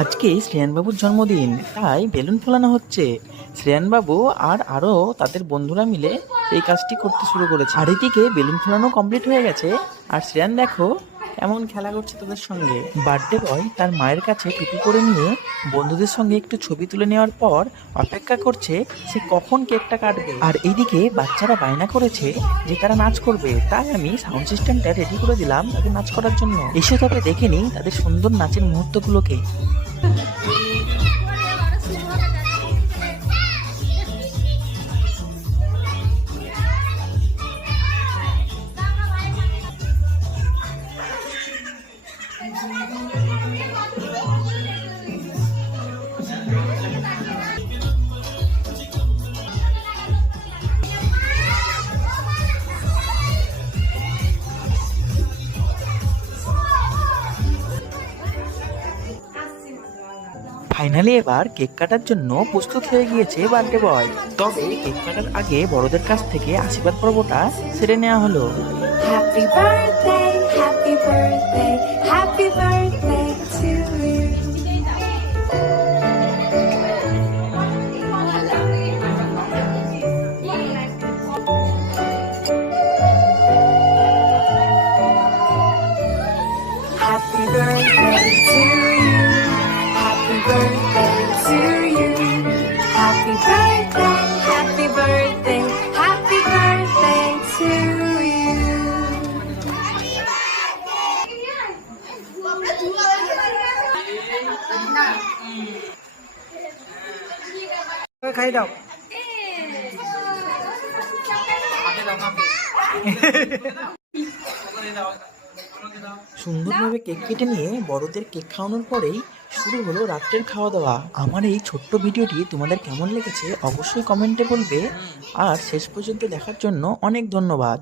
আজকে শ্রেয়ানবাবুর জন্মদিন, তাই বেলুন ফোলানো হচ্ছে। শ্রেয়ানবাবু আর আরও তাদের বন্ধুরা মিলে এই কাজটি করতে শুরু করেছে। আর এদিকে বেলুন ফোলানো কমপ্লিট হয়ে গেছে, আর শ্রেয়ান দেখো কেমন খেলা করছে তাদের সঙ্গে। বার্থডে বয় তার মায়ের কাছে টুপি পরে নিয়ে বন্ধুদের সঙ্গে একটু ছবি তুলে নেওয়ার পর অপেক্ষা করছে সে কখন কেকটা কাটবে। আর এইদিকে বাচ্চারা বায়না করেছে যে তারা নাচ করবে, তাই আমি সাউন্ড সিস্টেমটা রেডি করে দিলাম তাদের নাচ করার জন্য। এসে তবে দেখে নিই তাদের সুন্দর নাচের মুহূর্তগুলোকে। ফাইনালি এবার কেক কাটার জন্য প্রস্তুত হয়ে গিয়েছে বার্থডে বয়। তবে কেক কাটার আগে বড়দের কাছ থেকে আশীর্বাদ পর্বটা সেরে নেওয়া হলো। Happy birthday, happy birthday, happy birthday to you. Happy birthday to you. Happy birthday to you. Happy birthday, happy birthday, happy birthday to you. খাই দাও। সুন্দরভাবে কেক কেটে নিয়ে বড়দের কেক খাওয়ানোর পরেই শুরু হলো রাত্রের খাওয়া দাওয়া। আমার এই ছোট্ট ভিডিওটি তোমাদের কেমন লেগেছে অবশ্যই কমেন্টে বলবে, আর শেষ পর্যন্ত দেখার জন্য অনেক ধন্যবাদ।